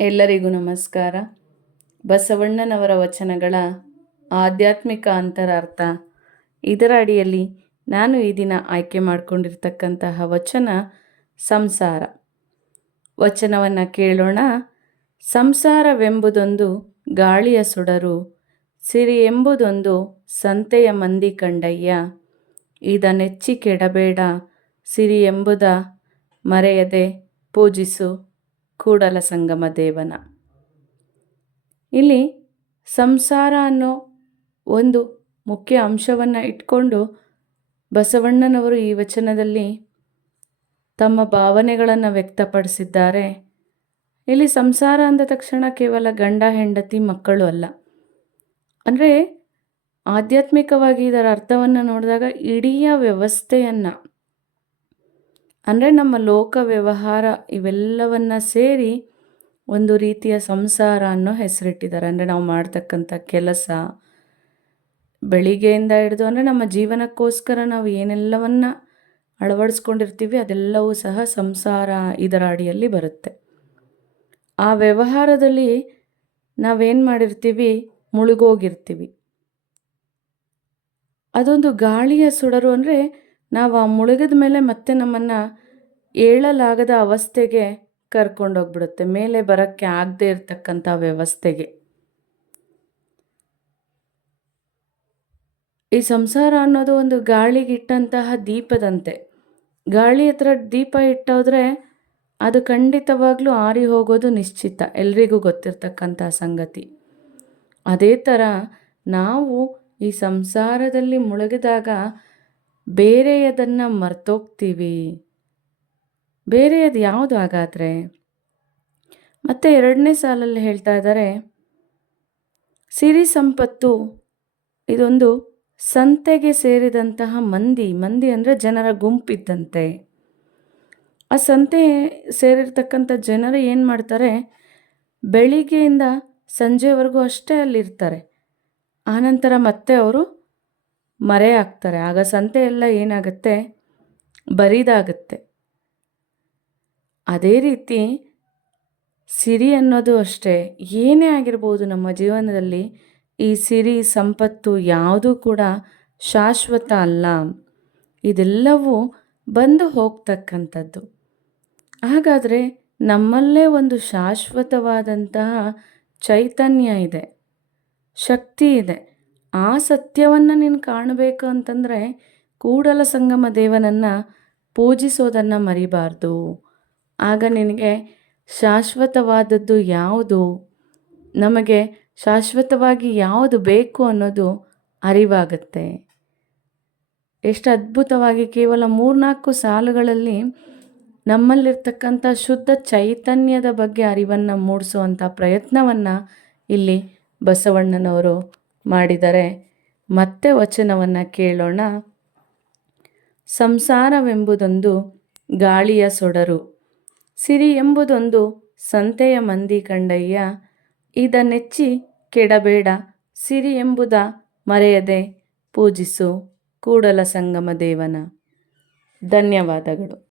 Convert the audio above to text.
ಎಲ್ಲರಿಗೂ ನಮಸ್ಕಾರ. ಬಸವಣ್ಣನವರ ವಚನಗಳ ಆಧ್ಯಾತ್ಮಿಕ ಅಂತರಾರ್ಥ. ಇದರ ಅಡಿಯಲ್ಲಿ ನಾನು ಈ ದಿನ ಆಯ್ಕೆ ಮಾಡಿಕೊಂಡಿರ್ತಕ್ಕಂತಹ ವಚನ ಸಂಸಾರ. ವಚನವನ್ನು ಕೇಳೋಣ. ಸಂಸಾರವೆಂಬುದೊಂದು ಗಾಳಿಯ ಸುಡರು ಸಿರಿ ಎಂಬುದೊಂದು ಸಂತೆಯ ಮಂದಿ ಕಂಡಯ್ಯ. ಇದನ್ನೆಚ್ಚಿ ಕೆಡಬೇಡ ಸಿರಿ ಎಂಬುದ ಮರೆಯದೆ ಪೂಜಿಸು. ಕೂಡಲ ಸಂಗಮ ದೇವನ. ಇಲ್ಲಿ ಸಂಸಾರ ಅನ್ನೋ ಒಂದು ಮುಖ್ಯ ಅಂಶವನ್ನು ಇಟ್ಕೊಂಡು ಬಸವಣ್ಣನವರು ಈ ವಚನದಲ್ಲಿ ತಮ್ಮ ಭಾವನೆಗಳನ್ನು ವ್ಯಕ್ತಪಡಿಸಿದ್ದಾರೆ. ಇಲ್ಲಿ ಸಂಸಾರ ಅಂದ ತಕ್ಷಣ ಕೇವಲ ಗಂಡ, ಹೆಂಡತಿ, ಮಕ್ಕಳು ಅಲ್ಲ. ಅಂದರೆ ಆಧ್ಯಾತ್ಮಿಕವಾಗಿ ಇದರ ಅರ್ಥವನ್ನು ನೋಡಿದಾಗ ಇಡೀ ವ್ಯವಸ್ಥೆಯನ್ನು ಅಂದರೆ ನಮ್ಮ ಲೋಕ ವ್ಯವಹಾರ ಇವೆಲ್ಲವನ್ನ ಸೇರಿ ಒಂದು ರೀತಿಯ ಸಂಸಾರ ಅನ್ನೋ ಹೆಸರಿಟ್ಟಿದ್ದಾರೆ. ಅಂದರೆ ನಾವು ಮಾಡ್ತಕ್ಕಂಥ ಕೆಲಸ, ಬೆಳಿಗ್ಗೆಯಿಂದ ಹಿಡಿದು ಅಂದರೆ ನಮ್ಮ ಜೀವನಕ್ಕೋಸ್ಕರ ನಾವು ಏನೆಲ್ಲವನ್ನ ಅಳವಡಿಸ್ಕೊಂಡಿರ್ತೀವಿ, ಅದೆಲ್ಲವೂ ಸಹ ಸಂಸಾರ ಇದರ ಅಡಿಯಲ್ಲಿ ಬರುತ್ತೆ. ಆ ವ್ಯವಹಾರದಲ್ಲಿ ನಾವೇನು ಮಾಡಿರ್ತೀವಿ? ಮುಳುಗೋಗಿರ್ತೀವಿ. ಅದೊಂದು ಗಾಳಿಯ ಸುಡರು ಅಂದರೆ ನಾವು ಆ ಮುಳುಗಿದ ಮೇಲೆ ಮತ್ತೆ ನಮ್ಮನ್ನು ಏಳಲಾಗದ ಅವಸ್ಥೆಗೆ ಕರ್ಕೊಂಡೋಗ್ಬಿಡುತ್ತೆ. ಮೇಲೆ ಬರೋಕ್ಕೆ ಆಗದೆ ಇರತಕ್ಕಂಥ ವ್ಯವಸ್ಥೆಗೆ. ಈ ಸಂಸಾರ ಅನ್ನೋದು ಒಂದು ಗಾಳಿಗಿಟ್ಟಂತಹ ದೀಪದಂತೆ. ಗಾಳಿ ಹತ್ರ ದೀಪ ಇಟ್ಟೋದ್ರೆ ಅದು ಖಂಡಿತವಾಗ್ಲೂ ಆರಿ ಹೋಗೋದು ನಿಶ್ಚಿತ. ಎಲ್ರಿಗೂ ಗೊತ್ತಿರ್ತಕ್ಕಂಥ ಸಂಗತಿ. ಅದೇ ಥರ ನಾವು ಈ ಸಂಸಾರದಲ್ಲಿ ಮುಳುಗಿದಾಗ ಬೇರೆಯದನ್ನು ಮರ್ತೋಗ್ತೀವಿ. ಬೇರೆಯದು ಯಾವುದು ಹಾಗಾದರೆ? ಮತ್ತು ಎರಡನೇ ಸಾಲಲ್ಲಿ ಹೇಳ್ತಾ ಇದ್ದಾರೆ ಸಿರಿ ಸಂಪತ್ತು ಇದೊಂದು ಸಂತೆಗೆ ಸೇರಿದಂತಹ ಮಂದಿ ಮಂದಿ ಅಂದರೆ ಜನರ ಗುಂಪಿದ್ದಂತೆ. ಆ ಸಂತೆ ಸೇರಿರ್ತಕ್ಕಂಥ ಜನರು ಏನು ಮಾಡ್ತಾರೆ? ಬೆಳಿಗ್ಗೆಯಿಂದ ಸಂಜೆವರೆಗೂ ಅಷ್ಟೇ ಅಲ್ಲಿರ್ತಾರೆ. ಆನಂತರ ಮತ್ತೆ ಅವರು ಮರೆ ಹಾಕ್ತಾರೆ. ಆಗ ಸಂತೆ ಎಲ್ಲ ಏನಾಗುತ್ತೆ? ಬರಿದಾಗುತ್ತೆ. ಅದೇ ರೀತಿ ಸಿರಿ ಅನ್ನೋದು ಅಷ್ಟೇ. ಏನೇ ಆಗಿರ್ಬೋದು ನಮ್ಮ ಜೀವನದಲ್ಲಿ ಈ ಸಿರಿ, ಸಂಪತ್ತು ಯಾವುದೂ ಕೂಡ ಶಾಶ್ವತ ಅಲ್ಲ. ಇದೆಲ್ಲವೂ ಬಂದು ಹೋಗ್ತಕ್ಕಂಥದ್ದು. ಹಾಗಾದರೆ ನಮ್ಮಲ್ಲೇ ಒಂದು ಶಾಶ್ವತವಾದಂತಹ ಚೈತನ್ಯ ಇದೆ. ಶಕ್ತಿ ಇದೆ. ಆ ಸತ್ಯವನ್ನು ನೀನು ಕಾಣಬೇಕು ಅಂತಂದರೆ ಕೂಡಲ ಸಂಗಮ ದೇವನನ್ನು ಪೂಜಿಸೋದನ್ನು ಮರಿಬಾರ್ದು. ಆಗ ನಿನಗೆ ಶಾಶ್ವತವಾದದ್ದು ಯಾವುದು? ನಮಗೆ ಶಾಶ್ವತವಾಗಿ ಯಾವುದು ಬೇಕು ಅನ್ನೋದು ಅರಿವಾಗುತ್ತೆ. ಎಷ್ಟು ಅದ್ಭುತವಾಗಿ ಕೇವಲ ಮೂರ್ನಾಲ್ಕು ಸಾಲುಗಳಲ್ಲಿ ನಮ್ಮಲ್ಲಿರ್ತಕ್ಕಂಥ ಶುದ್ಧ ಚೈತನ್ಯದ ಬಗ್ಗೆ ಅರಿವನ್ನು ಮೂಡಿಸುವಂಥ ಪ್ರಯತ್ನವನ್ನು ಇಲ್ಲಿ ಬಸವಣ್ಣನವರು ಮಾಡಿದರೆ ಮತ್ತೆ ವಚನವನ್ನು ಕೇಳೋಣ. ಸಂಸಾರವೆಂಬುದೊಂದು ಗಾಳಿಯ ಸೊಡರು. ಸಿರಿ ಎಂಬುದೊಂದು ಸಂತೆಯ ಮಂದಿ ಕಂಡಯ್ಯ. ಇದನ್ನೆಚ್ಚಿ ಕೆಡಬೇಡ, ಸಿರಿ ಎಂಬುದ ಮರೆಯದೆ ಪೂಜಿಸು ಕೂಡಲ ಸಂಗಮ ದೇವನ. ಧನ್ಯವಾದಗಳು.